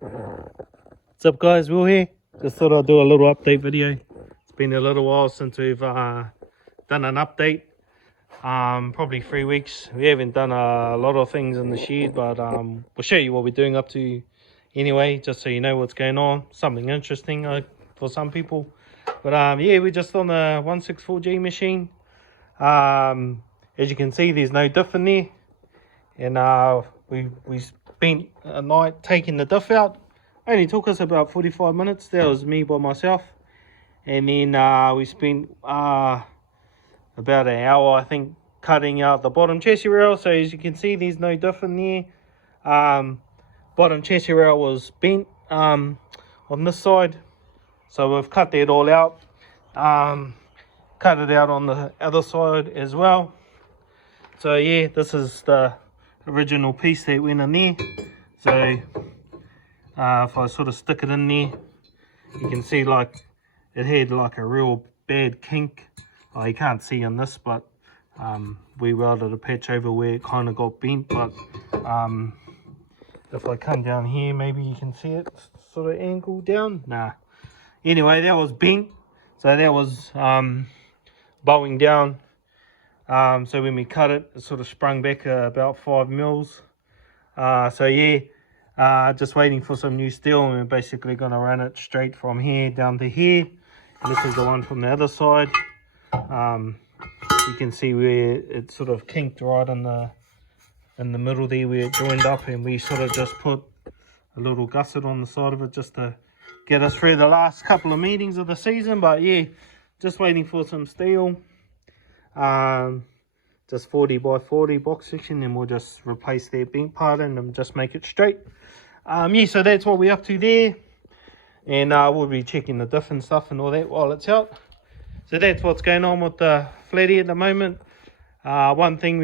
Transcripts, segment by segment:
What's up guys, Will here. Just thought I'd do a little update video. It's been a little while since we've done an update. Probably 3 weeks. We haven't done a lot of things in the shed, but we'll show you what we're doing up to anyway, just so you know what's going on. Something interesting for some people. But yeah, we're just on the 164G machine. As you can see, there's no diff in there. And we spent a night taking the diff out. Only took us about 45 minutes. That was me by myself. And then we spent about an hour, I think, cutting out the bottom chassis rail. So as you can see, there's no diff in there. Bottom chassis rail was bent on this side. So we've cut that all out. Cut it out on the other side as well. So yeah, this is the original piece that went in there. So if I sort of stick it in there, you can see like it had like a real bad kink. Oh, you can't see on this, but we welded a patch over where it kind of got bent. But if I come down here, maybe you can see it sort of angled down. Nah. Anyway, that was bent. So that was bowing down. So when we cut it, it sort of sprung back about 5 mils. So yeah. Just waiting for some new steel, and we're basically going to run it straight from here down to here. And this is the one from the other side. You can see where it sort of kinked right in the middle there where it joined up, and we sort of just put a little gusset on the side of it just to get us through the last couple of meetings of the season. But yeah, just waiting for some steel. Just 40 by 40 box section, and we'll just replace that bent part and just make it straight. Yeah, so that's what we're up to there, and we'll be checking the diff and stuff and all that while it's out. So that's what's going on with the flatty at the moment. Other thing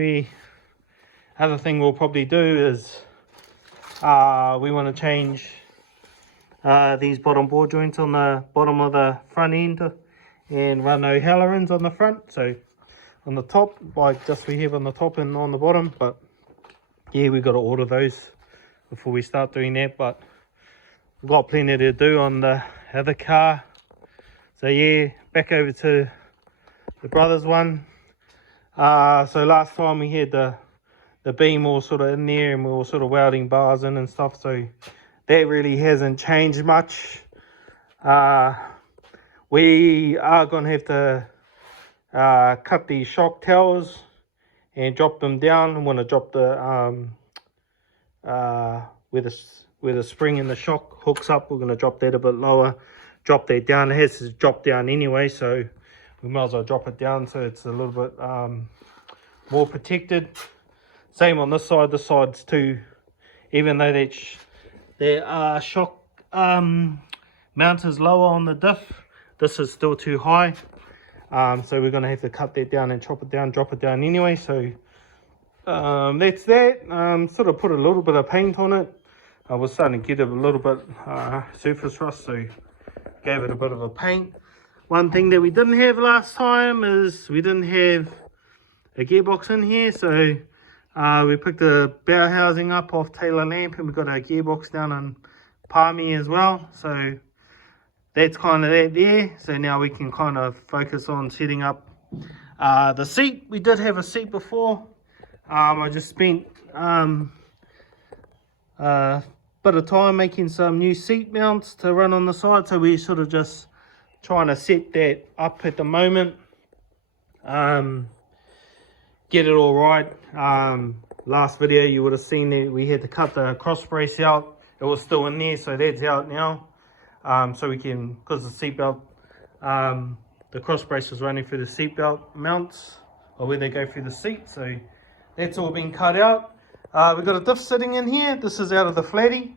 we'll probably do is we want to change these bottom bore joints on the bottom of the front end and run no ailerons on the front. So on the top, like just we have on the top and on the bottom. But yeah, we got to order those before we start doing that, but we've got plenty to do on the other car. So yeah, back over to the brothers one. So last time we had the beam all sort of in there, and we were sort of welding bars in and stuff, so that really hasn't changed much. We are going to have to cut these shock towers and drop them down. I want to drop the where the spring and the shock hooks up. We're going to drop that a bit lower, drop that down. It has to drop down anyway, so we might as well drop it down so it's a little bit more protected. Same on this side. This side's too, even though that shock mount is lower on the diff, this is still too high. So we're going to have to cut that down and chop it down, drop it down anyway. So that's that. Sort of put a little bit of paint on it. I was starting to get a little bit surface rust, so gave it a bit of a paint. One thing that we didn't have last time is we didn't have a gearbox in here. So we picked the bow housing up off Taylor Lamp, and we got a gearbox down on Palmy as well. So that's kind of that there. So now we can kind of focus on setting up the seat. We did have a seat before. I just spent a bit of time making some new seat mounts to run on the side. So we're sort of just trying to set that up at the moment. Get it all right. Last video you would have seen that we had to cut the cross brace out. It was still in there, so that's out now. So we can, because the seatbelt, the cross brace is running through the seatbelt mounts, or where they go through the seat. So that's all been cut out. We've got a diff sitting in here. This is out of the flatty.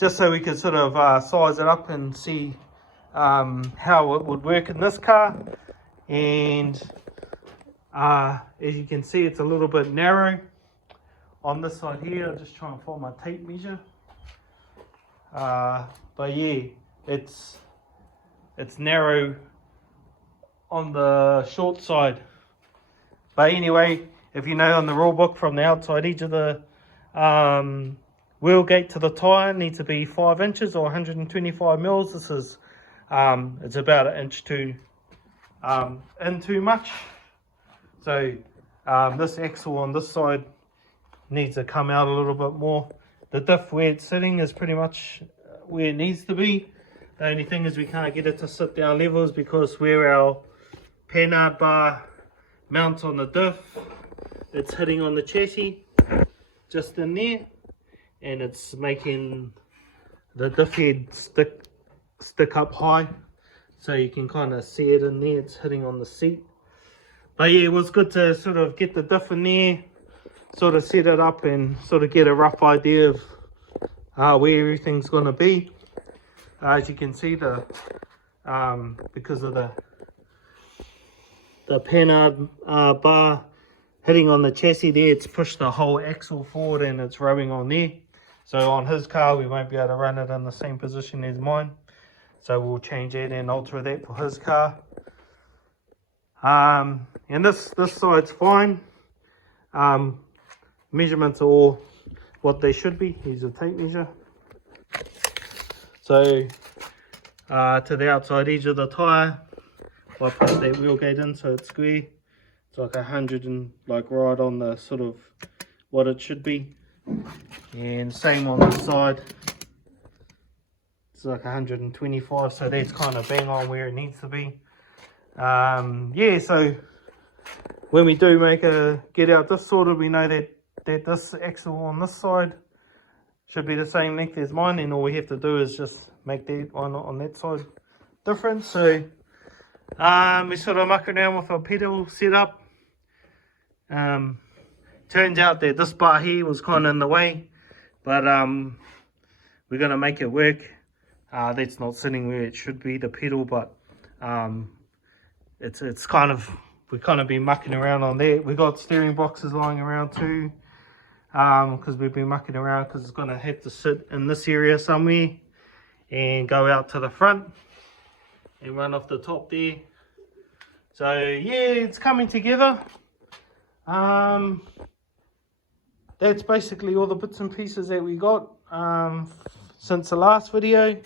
Just so we could sort of size it up and see how it would work in this car. And as you can see, it's a little bit narrow on this side here. I'll just try and find my tape measure. But yeah, it's narrow on the short side. But anyway, if you know on the rule book, from the outside edge of the wheel gate to the tyre needs to be 5 inches or 125 mils. This is it's about an inch in too much. So this axle on this side needs to come out a little bit more. The diff where it's sitting is pretty much where it needs to be. The only thing is we can't get it to sit down levels because where our panhard bar mounts on the diff, it's hitting on the chassis just in there, and it's making the diff head stick up high, so you can kind of see it in there. It's hitting on the seat. But yeah, it was good to sort of get the diff in there, sort of set it up and sort of get a rough idea of where everything's going to be. As you can see, because of the panhard bar hitting on the chassis there, it's pushed the whole axle forward and it's rowing on there. So on his car we won't be able to run it in the same position as mine, so we'll change that and alter that for his car. And this side's fine. Measurements are all what they should be. Here's a tape measure. So to the outside edge of the tyre, I put that wheel gate in so it's square. It's like 100 and like right on the sort of what it should be. And same on this side. It's like 125, so that's kind of bang on where it needs to be. Yeah, so when we do get out this sorted, we know that this axle on this side should be the same length as mine, and all we have to do is just make that on that side different. So we sort of muck around with our pedal setup. Turns out that this bar here was kind of in the way, but we're going to make it work. That's not sitting where it should be, the pedal, but it's kind of, we've kind of been mucking around on that. We got steering boxes lying around too, because we've been mucking around, because it's going to have to sit in this area somewhere and go out to the front and run off the top there. So yeah, it's coming together. That's basically all the bits and pieces that we got since the last video.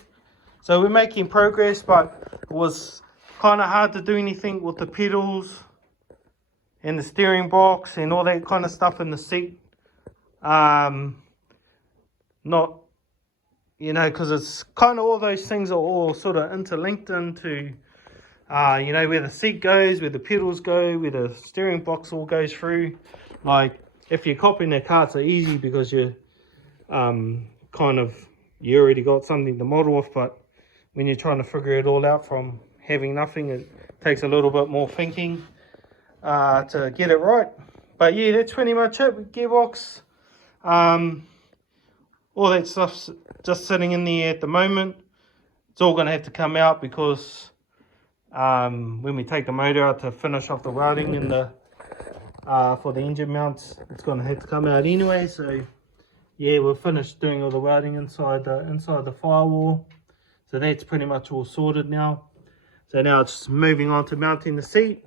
So we're making progress, but it was kind of hard to do anything with the pedals and the steering box and all that kind of stuff in the seat. Not, you know, because it's kind of all those things are all sort of interlinked into, you know, where the seat goes, where the pedals go, where the steering box all goes through. Like, if you're copying a car, it's easy because you you already got something to model with, but when you're trying to figure it all out from having nothing, it takes a little bit more thinking to get it right. But yeah, that's pretty much it with gearbox. All that stuff's just sitting in there at the moment. It's all going to have to come out because when we take the motor out to finish off the welding and the for the engine mounts, it's going to have to come out anyway. So yeah, we've finished doing all the welding inside the firewall, so that's pretty much all sorted now. So now it's moving on to mounting the seat.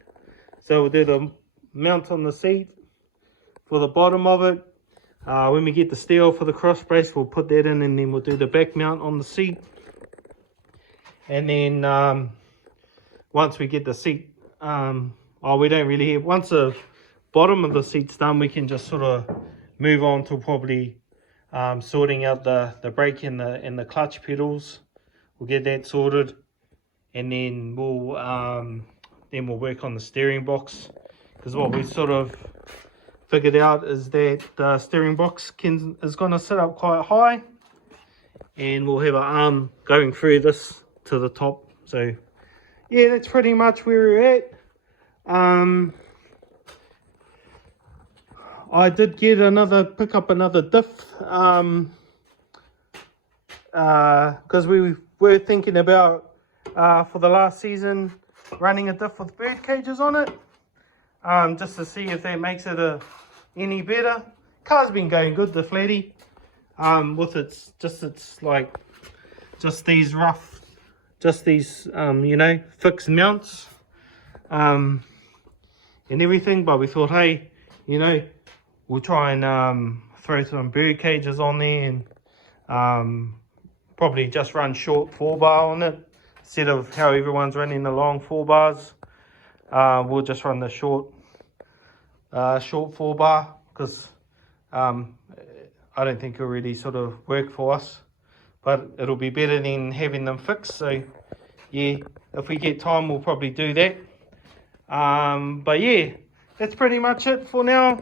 So we'll do the mount on the seat for the bottom of it. When we get the steel for the cross brace, we'll put that in, and then we'll do the back mount on the seat. And then once we get the seat, we don't really have, once the bottom of the seat's done, we can just sort of move on to probably sorting out the brake and the clutch pedals. We'll get that sorted, and then we'll work on the steering box, because what we sort of figured out is that the steering box is going to sit up quite high, and we'll have an arm going through this to the top. So yeah, that's pretty much where we're at. I did pick up another diff, because we were thinking about for the last season running a diff with bird cages on it, just to see if that makes it any better. Car's been going good, the flatty, with its these you know, fixed mounts and everything. But we thought, hey, you know, we'll try and throw some bird cages on there, and probably just run short 4-bar on it instead of how everyone's running the long 4-bars. We'll just run the short 4-bar, because I don't think it'll really sort of work for us, but it'll be better than having them fixed. So yeah, if we get time, we'll probably do that. But yeah, that's pretty much it for now.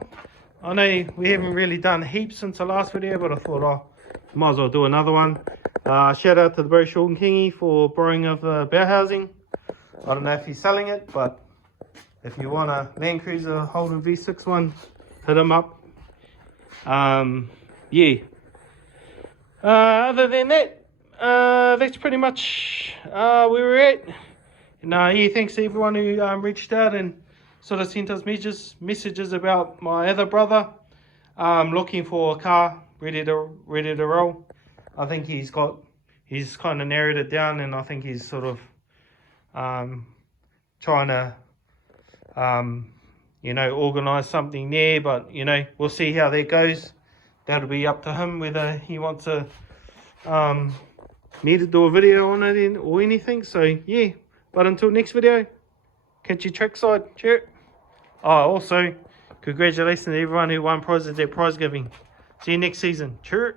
I know we haven't really done heaps since the last video, but I thought might as well do another one. Shout out to the bro Sean Kingy for borrowing of bear housing. I don't know if he's selling it, but if you want a Land Cruiser Holden V6 one, hit him up. Yeah. Other than that, that's pretty much where we're at. And yeah, thanks to everyone who reached out and sort of sent us messages about my other brother. Looking for a car ready to roll. I think he's kind of narrowed it down, and I think he's sort of trying to organize something there, but we'll see how that goes. That'll be up to him whether he wants to me to do a video on it or anything. So yeah, but until next video, catch you trackside. Cheers. Also, congratulations to everyone who won prizes at prize giving. See you next season. Cheers.